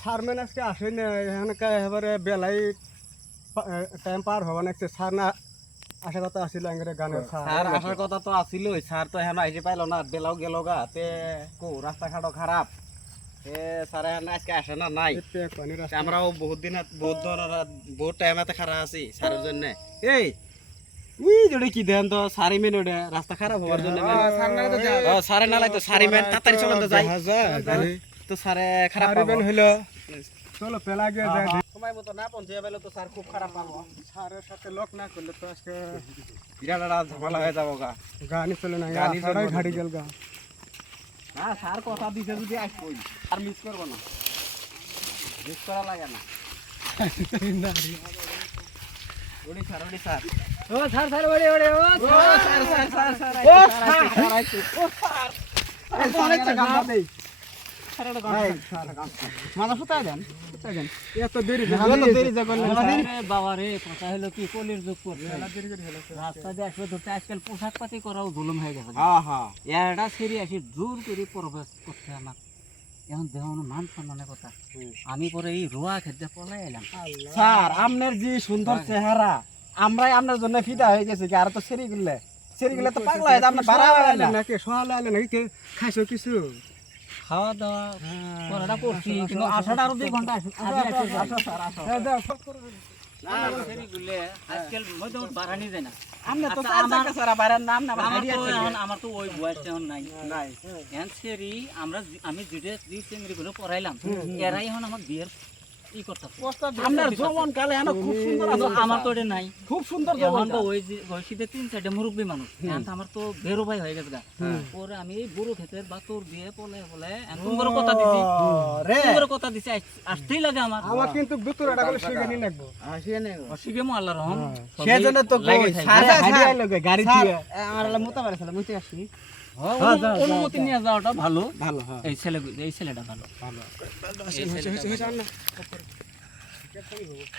Sherman আজকে আসেনি এখানে এবারে বেলাই টাইম পার হওয়া নাকছে স্যার না আশা কথা আসছিল এঙ্গরে গানের স্যার আসার কথা তো আসিলই স্যার তো এখন আইসে পাইলো না বেলাও গেল গা তে কো রাস্তাঘাটও খারাপ এ স্যার এখন আজকে আসে না নাই। তে আমরাও বহুত দিন হাত- বহুত ধরনের বহুত টাইম হাতে খারাপ আছি স্যারের জন্য। এই উই জোড়ে কি দেন তো সারি মেন ওটা রাস্তা খারাপ হওয়ার জন্য সারে না লাগতো সারি মেন তাড়াতাড়ি চলন তো যাই তো সারে খারাপ পাবো হইল চলো পেলা গিয়ে যাই সময় মতো না পৌঁছে পেলে তো স্যার খুব খারাপ পাবো স্যারের সাথে লোক না করলে তো আজকে বিরাট একটা ঝামেলা হয়ে যাব গা গানি চলে না গানি চলবে ঘাড়ি গেল গা না স্যার কথা দিছে যদি আসবই আর মিস করব না মিস করা লাগে না ওড়ি স্যার ওড়ি স্যার ও স্যার স্যার ওরে ওরে ও স্যার স্যার স্যার স্যার ও, স্যার। স্যার ও স্যার। স্যার স্যার পোশাক পাতি করাও জুলুম হয়ে গেছে। হ্যাঁ হ্যাঁ। এটা সেরে আসি জোর করে প্রবেশ করছে আমার। এখন দেহ মান সম্মানের কথা। আমি পরে এই রোয়া খেতে পলাই এলাম। স্যার আপনার যে সুন্দর চেহারা আমরাই আপনার জন্য ফিদা হয়ে গেছি আর তো সেরি গেলে। সেরি গেলে তো পাগলা হয়ে আমরা বাড়া নাকি? সহালে আলে নাকি? কে খাইছো কিছু? খাওয়া দাওয়া করাটা করছি কিন্তু আসাটা আরও দুই ঘণ্টা হ্যাঁ, আমার- আমি যেটা পড়াইলাম। এরাই এখন আমার বিয়ের ই করতেছে আপনার যৌবন কালে এখন খুব সুন্দর আছে আমার তো এটা নাই খুব সুন্দর এখন তো ওই যে তিন চারটে মুরব্বী মানুষ এখন আমার তো বেরো ভাই হয়ে গেছে গা পরে আমি বুড়ো ক্ষেতের বাতর দিয়ে পলে পলে করে কথা দিছি রে কথা দিছি আসতেই লাগে আমার আমার কিন্তু দুতুর এটা করে শিখে নি লাগবো আসিয়ে নে অসুখে মো আল্লাহ রহম সেজন্য তো কই থাকে। স্যার আচ্ছা, হাইডি স্যার। আইলো গে গাড়ি দিয়ে আমার লা মুতা পারে আসি হ্যাঁ, হ্যাঁ, অনু- যাও, যাও, অনুমতি নিয়ে যাওয়াটা ভালো ভালো হ্যাঁ এই ছেলে এই ছেলেটা ভালো হয়েছে 야, 빨리가 고.